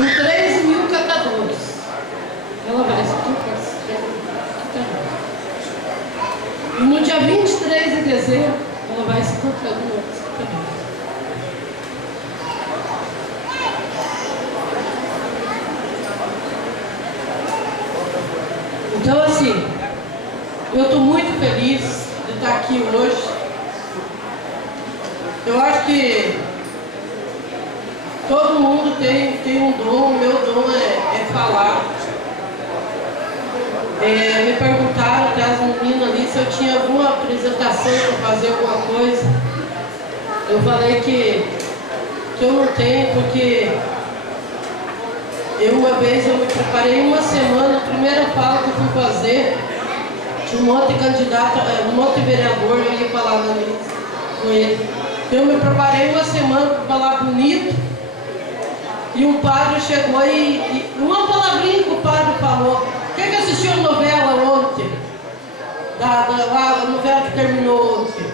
com 3 mil catadores. Ela vai se e no dia 23 de dezembro, ela vai se encontrar de novo. Então, assim, eu estou muito feliz de estar aqui hoje. Eu acho que todo mundo tem um dom. O meu dom é falar. Me perguntaram até as meninas ali se eu tinha alguma apresentação para fazer alguma coisa. Eu falei que eu não tenho, porque uma vez eu me preparei uma semana. A primeira fala que eu fui fazer, tinha um monte de candidato, um monte de vereador, eu ia falar com ele. Eu me preparei uma semana para falar bonito, e um padre chegou e uma palavrinha que o padre falou. Quem que assistiu a novela ontem? A novela que terminou ontem?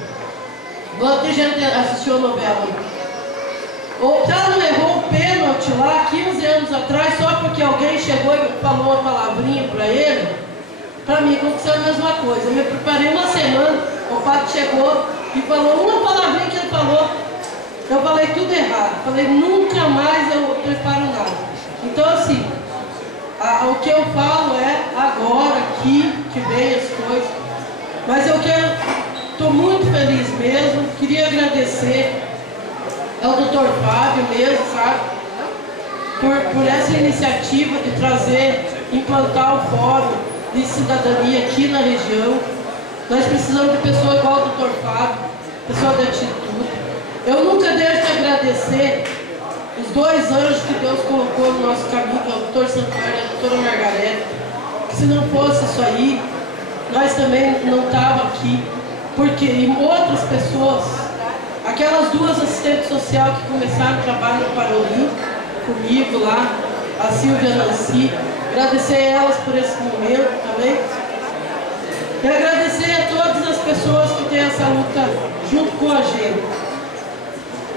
Quanta gente assistiu a novela ontem? O cara não errou o pênalti lá 15 anos atrás só porque alguém chegou e falou uma palavrinha para ele? Para mim aconteceu a mesma coisa. Eu me preparei uma semana, o padre chegou e falou uma palavrinha que ele falou. Eu falei tudo errado. Falei, nunca mais eu preparo nada. Então, assim, o que eu falo é agora, aqui, que vem as coisas. Mas eu estou muito feliz mesmo. Queria agradecer ao Dr. Fábio mesmo, sabe? Por essa iniciativa de trazer, implantar o Fórum de Cidadania aqui na região. Nós precisamos de pessoas igual o Dr. Fábio, pessoa de atitude. Eu nunca deixo de agradecer os 2 anjos que Deus colocou no nosso caminho, que é o Dr. Santuário e a doutora Margarete. Que se não fosse isso aí, nós também não estávamos aqui. Porque e outras pessoas, aquelas 2 assistentes sociais que começaram o trabalho no Parolim, comigo lá, a Silvia e a Nancy, agradecer elas por esse momento também. E agradecer a todas as pessoas que têm essa luta junto com a gente.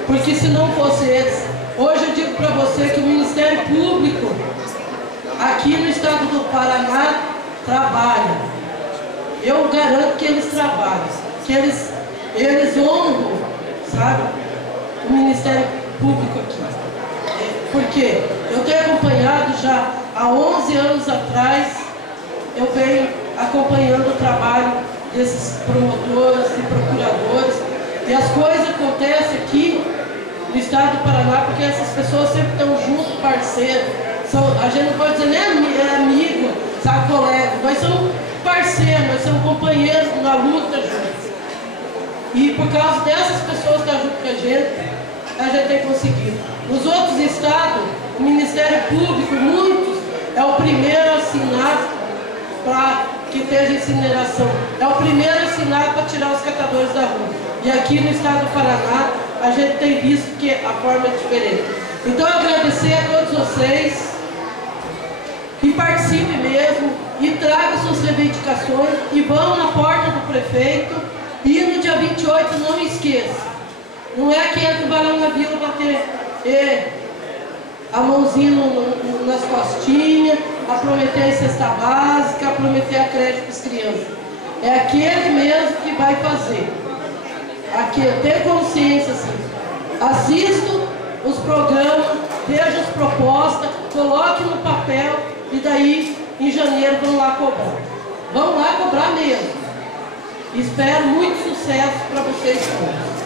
Porque se não fosse eles, hoje eu digo para você que o Ministério Público aqui no estado do Paraná trabalha. Eu garanto que eles trabalham, que eles honram, sabe, o Ministério Público aqui. Porque eu tenho acompanhado já há 11 anos atrás, eu venho acompanhando o trabalho desses promotores e procuradores, e as coisas acontecem aqui no estado do Paraná, porque essas pessoas sempre estão juntos, parceiros. A gente não pode dizer nem é amigo, sabe, colega. Nós somos parceiros, nós somos companheiros na luta juntos. E por causa dessas pessoas que estão junto com a gente tem conseguido. Nos outros estados, o Ministério Público, muitos, é o primeiro a assinar para que esteja incineração. É o primeiro a assinar para tirar os catadores da rua. E aqui no estado do Paraná, a gente tem visto que a forma é diferente. Então, eu agradecer a todos vocês, e participe mesmo, e traga suas reivindicações, e vão na porta do prefeito, e no dia 28 não esqueça. Não é aquele que vai lá na vila bater a mãozinha nas costinhas, a prometer a cesta básica, a prometer a creche para as crianças. É aquele mesmo que vai fazer. Aqui, ter consciência, assim. Assisto os programas, veja as propostas, coloque no papel e daí, em janeiro, vão lá cobrar. Vão lá cobrar mesmo. Espero muito sucesso para vocês todos.